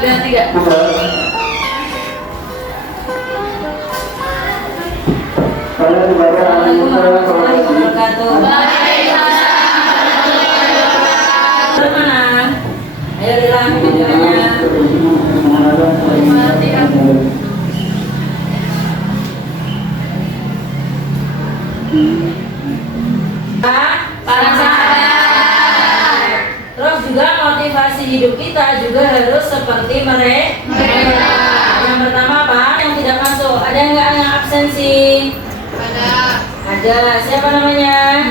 dan 3. Assalamualaikum warahmatullahi wabarakatuh. Mana? Ayo bilang videonya. Para sahabat. Terus juga motivasi hidup kita juga harus seperti mereka. Yang pertama apa? Yang tidak masuk. Ada nggak yang absensi? Ada. Siapa namanya?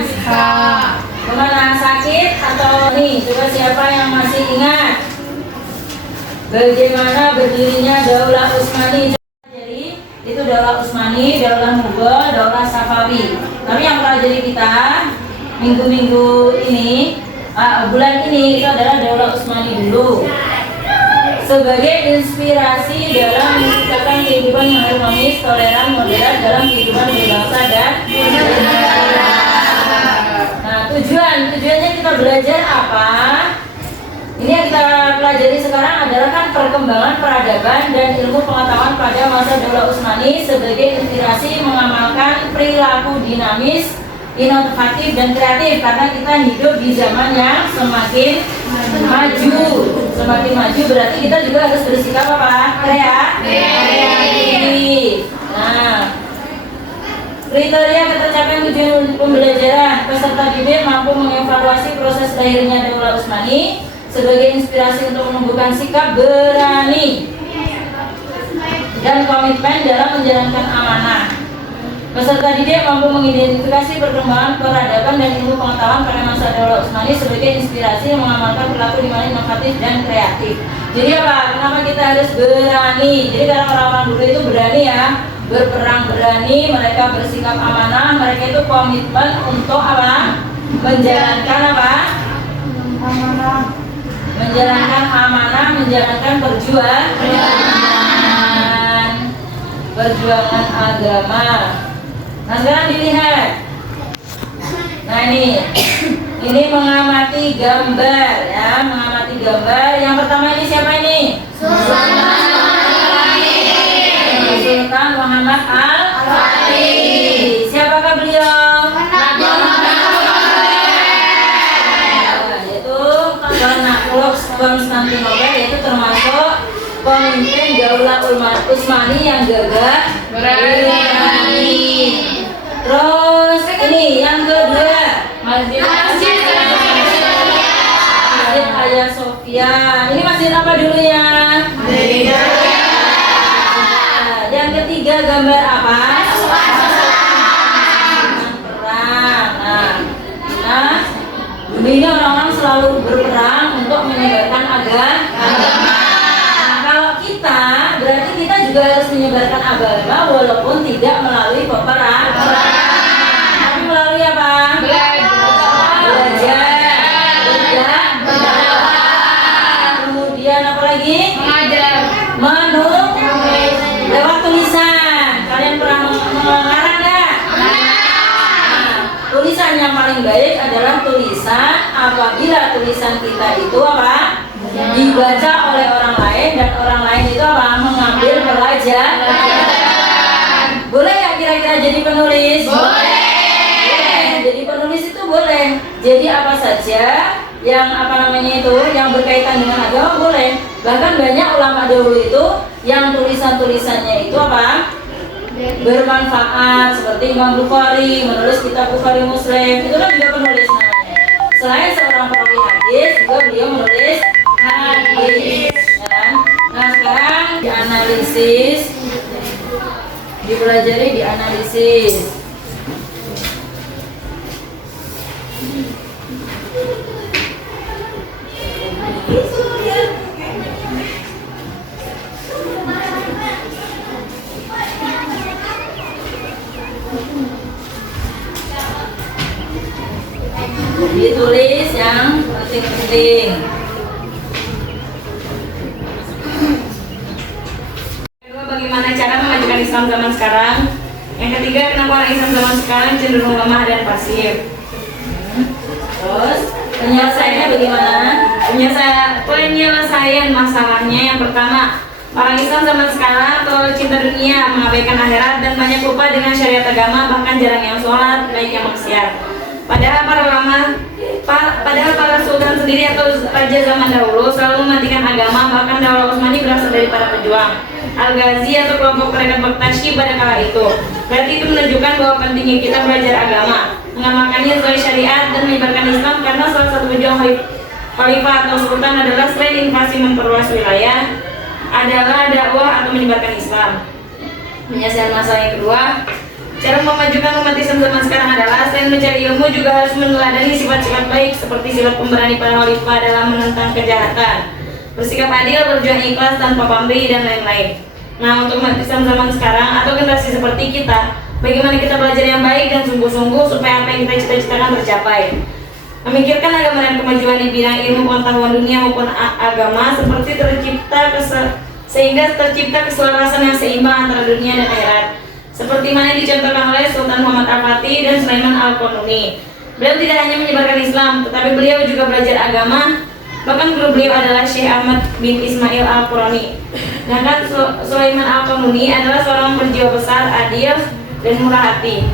Kemana? Sakit atau nih? Coba siapa yang masih ingat bagaimana berdirinya Daulah Utsmani? Jadi itu Daulah Utsmani, Daulah Mughal, Daulah Safawi. Tapi yang pelajari kita minggu-minggu ini, bulan ini itu adalah Daulah Utsmani dulu. Sebagai inspirasi dalam menciptakan kehidupan yang harmonis, toleran, moderat dalam kehidupan berbangsa dan bernegara. Nah, tujuannya kita belajar apa? Ini yang kita pelajari sekarang adalah kan perkembangan peradaban dan ilmu pengetahuan pada masa Daulah Utsmani sebagai inspirasi mengamalkan perilaku dinamis, inovatif dan kreatif, karena kita hidup di zaman yang semakin maju. Semakin maju berarti kita juga harus bersikap apa? Kreatif. Nah, kriteria ketercapaian tujuan pembelajaran: peserta didik mampu mengevaluasi proses lahirnya Daulah Utsmani sebagai inspirasi untuk menumbuhkan sikap berani dan komitmen dalam menjalankan amanah. Peserta didik mampu mengidentifikasi perkembangan peradaban dan ilmu pengetahuan pada masa Daulah Utsmani sebagai inspirasi mengamalkan perilaku dimana inovatif dan kreatif. Jadi apa? Kenapa kita harus berani? Jadi karena orang-orang dulu itu berani ya, berperang berani, mereka bersikap amanah, mereka itu komitmen untuk apa? Menjalankan apa? Menjalankan amanah, menjalankan perjuangan agama. Nah sekarang dilihat. Nah ini mengamati gambar ya, mengamati gambar. Yang pertama ini siapa ini? Sultan Muhammad Al-Fatih. Siapakah beliau? Yaitu penakluk Konstantinopel, yaitu termasuk pemimpin Daulah Utsmani yang gagah berani. Terus ini yang kedua, Masjid Hagia Sophia. Ini masjid apa dulu ya? Yang ketiga gambar apa? Perang. Nah, dulu ini orang-orang selalu berperang untuk menyebarkan agama. Kita berarti kita juga harus menyebarkan agama walaupun tidak melalui peperangan, tapi melalui apa? Belajar, kemudian apa lagi? Menulis lewat tulisan. Kalian pernah mengarang nggak? Tulisan yang paling baik adalah tulisan apabila tulisan kita itu apa? Dibaca oleh orang lain dan orang lain itu apa? Mengambil pelajaran. Boleh ya kira-kira jadi penulis? Boleh. Jadi penulis itu boleh. Jadi apa saja yang yang berkaitan dengan agama boleh. Bahkan banyak ulama dahulu itu yang tulisan-tulisannya itu apa? Bermanfaat, seperti Imam Bukhari menulis kitab Bukhari Muslim. Itu kan juga penulis namanya. Selain seorang perawi hadis, juga beliau menulis hadis. Nah sekarang dianalisis, dipelajari, dianalisis. Ditulis yang penting-penting. Bagaimana cara memajukan Islam zaman sekarang? Yang ketiga, kenapa orang Islam zaman sekarang cenderung lemah dan pasif? Terus Penyelesaiannya bagaimana? Penyelesaian masalahnya yang pertama, orang Islam zaman sekarang terlalu cinta dunia, mengabaikan akhirat dan banyak lupa dengan syariat agama, bahkan jarang yang sholat, baik yang maksiat. Padahal para sultan sendiri atau raja zaman dahulu selalu mementingkan agama, bahkan Daulah Utsmani berasal dari para pejuang Al-Ghazi atau kelompok tarekat Baktashi pada kala itu. Berarti itu menunjukkan bahwa pentingnya kita belajar agama, mengamalkannya sesuai syariat dan menyebarkan Islam, karena salah satu pejuang khalifah atau sultan adalah selain invasi memperluas wilayah adalah dakwah atau menyebarkan Islam. Penyelesaian masalah yang kedua, cara memajukan umat Islam zaman sekarang adalah selain mencari ilmu juga harus meneladani sifat-sifat baik seperti sifat pemberani para khalifah dalam menentang kejahatan, bersikap adil, berjuang ikhlas tanpa pamrih dan lain-lain. Nah, untuk umat Islam zaman sekarang atau generasi seperti kita, bagaimana kita belajar yang baik dan sungguh-sungguh supaya apa yang kita cita-citakan tercapai. Memikirkan agama dan kemajuan di bidang ilmu pengetahuan dunia maupun agama sehingga tercipta keselarasan yang seimbang antara dunia dan akhirat. Seperti mana dicontohkan oleh Sultan Muhammad Al-Fatih dan Sulaiman Al-Qanuni. Beliau tidak hanya menyebarkan Islam, tetapi beliau juga belajar agama. Bahkan guru beliau adalah Syekh Ahmad bin Ismail Al-Qurani. Sedangkan Sulaiman Al-Qanuni adalah seorang berjiwa besar, adil, dan murah hati,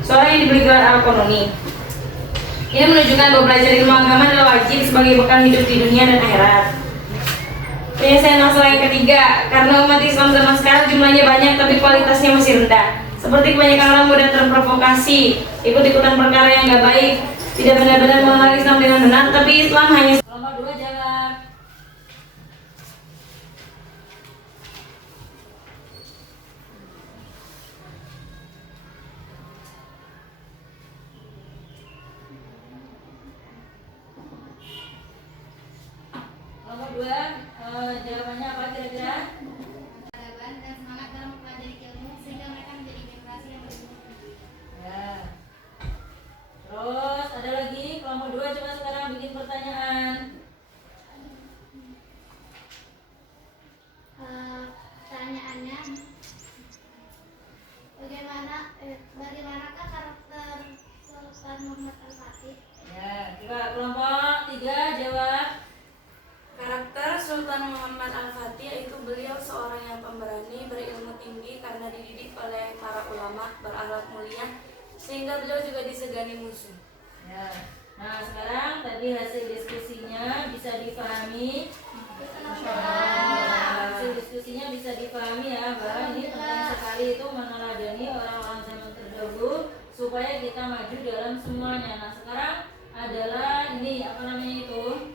seorang yang diberi gelar Al-Qanuni. Ini menunjukkan bahwa belajar ilmu agama adalah wajib sebagai bekal hidup di dunia dan akhirat. Penyelesaian masalah yang ketiga, karena umat Islam zaman sekarang jumlahnya banyak tapi kualitasnya masih rendah. Seperti kebanyakan orang mudah terprovokasi, ikut-ikutan perkara yang gak baik, tidak benar-benar mengenal Islam dengan benar, tapi Islam hanya Nomor 2 jawab. Nomor 2, jawabannya apa kira-kira? Peradaban dan semangat dalam mempelajari ilmu sehingga mereka menjadi generasi yang berilmu. Ya. Terus ada lagi kelompok 2, coba sekarang bikin pertanyaan. Pertanyaannya, bagaimanakah karakter Sultan Muhammad Al-Fatih? Ya, coba kelompok 3 jawab. Karakter Sultan Muhammad Al-Fatih yaitu beliau seorang yang pemberani, berilmu tinggi karena dididik oleh para ulama, berakhlak mulia, sehingga beliau juga disegani musuh. Ya. Nah, sekarang tadi hasil diskusinya bisa dipahami. Hasil diskusinya bisa dipahami ya, bahwa ini penting sekali itu meneladani orang-orang zaman terdahulu supaya kita maju dalam semuanya. Nah, sekarang adalah ini apa namanya itu?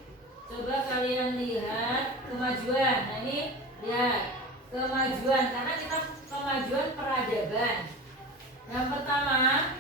Coba kalian lihat kemajuan. Nah, ini lihat kemajuan karena kita kemajuan peradaban. Yang pertama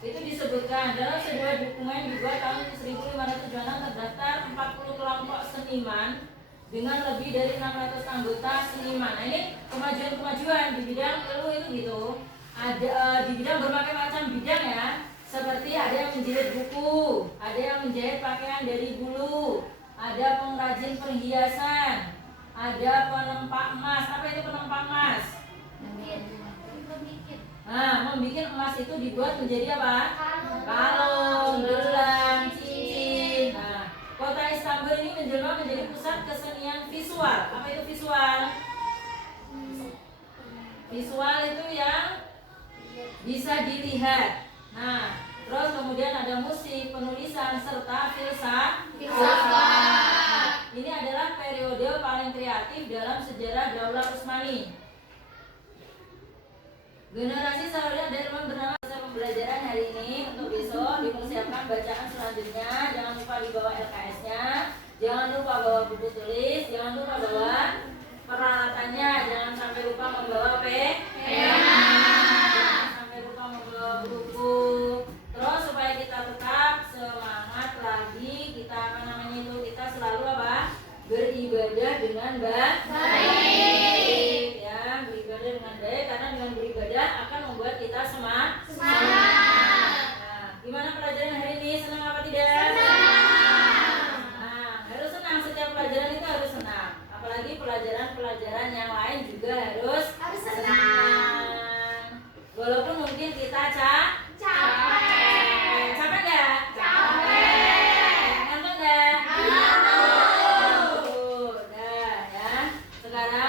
itu disebutkan dalam sebuah dokumen juga tahun 1576 terdaftar 40 kelompok seniman dengan lebih dari 600 anggota seniman. Nah, ini kemajuan di bidang ilmu itu gitu. Ada di bidang berbagai macam bidang ya. Seperti ada yang menjahit buku, ada yang menjahit pakaian dari bulu, ada pengrajin perhiasan, ada penempak emas. Apa itu penempak emas? Nah, membuat emas itu dibuat menjadi apa? Kalung, gelang, cincin. Nah, kota Istanbul ini menjelma menjadi pusat kesenian visual. Apa itu visual? Visual itu yang bisa dilihat. Nah, terus kemudian ada musik, penulisan, serta filsafat. Ini adalah periode paling kreatif dalam sejarah Daulah Utsmani. Generasi selanjutnya dari bernama pembelajaran hari ini untuk besok dipersiapkan bacaan selanjutnya. Jangan lupa dibawa LKS-nya, jangan lupa bawa buku tulis, jangan lupa bawa peralatannya, jangan sampai lupa membawa pena, jangan sampai lupa membawa buku. Terus supaya kita tetap semangat lagi, kita apa namanya itu, kita selalu apa? Beribadah dengan baik. Ya, beribadah dengan baik karena dengan beribadah akan membuat kita semangat. Nah, gimana pelajaran hari ini? Senang apa tidak? Nah, harus senang, setiap pelajaran itu harus senang. Apalagi pelajaran-pelajaran yang lain juga harus senang. Walaupun mungkin kita capek. Capek nggak? Capek. negara